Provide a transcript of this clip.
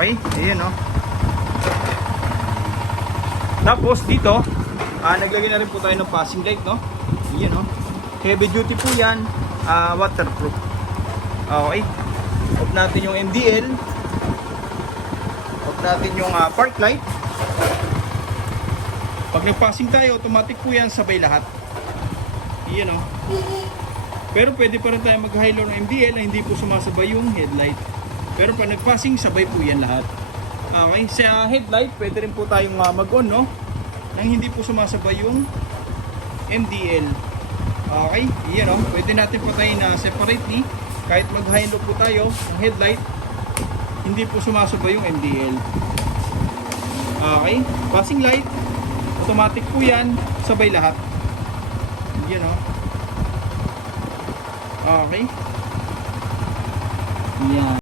Okay, ayan o. Tapos dito, naglagay na rin po tayo ng passing light, no? Ayan o. Heavy duty po yan, waterproof. Okay. Off natin yung MDL. Off natin yung park light. Pag nag-passing tayo, automatic po yan, sabay lahat. Ayan o. Pero pwede pa rin tayo mag-high low ng MDL na hindi po sumasabay yung headlight. Pero pag nag-passing, sabay po yan lahat. Okay, sa headlight, pwede rin po tayong mag-on, no? Nang hindi po sumasabay yung MDL. Okay, yan o. Pwede natin patayin na separately. Kahit mag-high low po tayo ng headlight, hindi po sumasabay yung MDL. Okay, passing light, automatic po yan, sabay lahat. Yan o. Okay. Yan.